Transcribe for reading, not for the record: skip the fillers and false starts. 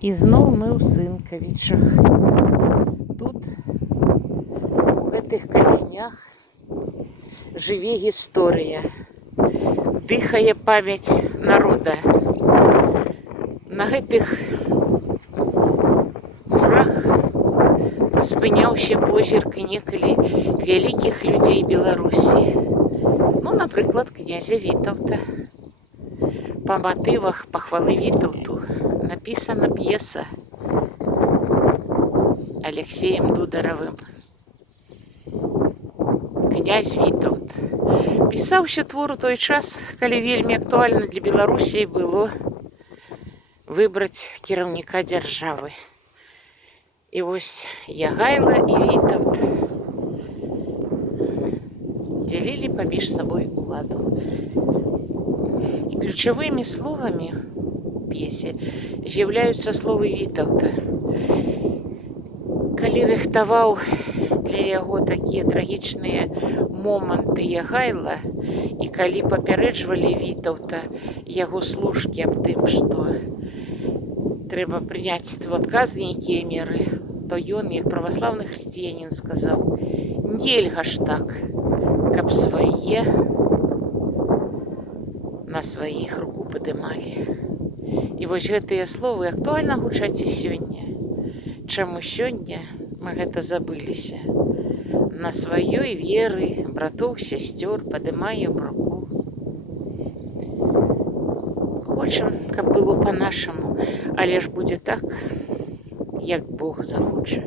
І зноў мы ў Сынкавічах. Тут, у гэтых камянях, жыве гісторыя. Дыхае памяць народа. На гэтых мурах спыняўся позірк некалі вялікіх людзей Беларусі. Ну, напрыклад, князя Вітаўта. Па матывах пахвалы Вітаўту напісана п'еса Алексеем Дударовым. Князь Вітаўт. Пісаўся твор у той час, калі вельмі актуальна для Беларусі было выбраць кіраўніка дзяржавы. І вось Ягайла і Вітаўт дзялілі паміж сабой уладу. Ключавымі словамі у п'есе з'яўляюцца словы Вітаўта. Калі рыхтаваў для яго такія трагічныя моманты Ягайла, і калі папярэджвалі Вітаўта яго служкі аб тым, што трэба прыняць у адказ нейкія меры, то ён, як праваслаўны хрысціянін, сказаў: нельга ж так, каб свае на сваіх руку падымалі. І вось гэтыя словы актуальна гучаць і сёння. Чаму сёння мы гэта забыліся? На сваёй веры братоў, сясцёр падымаем руку. Хочам, каб было па-нашаму, але ж будзе так, як Бог захоча.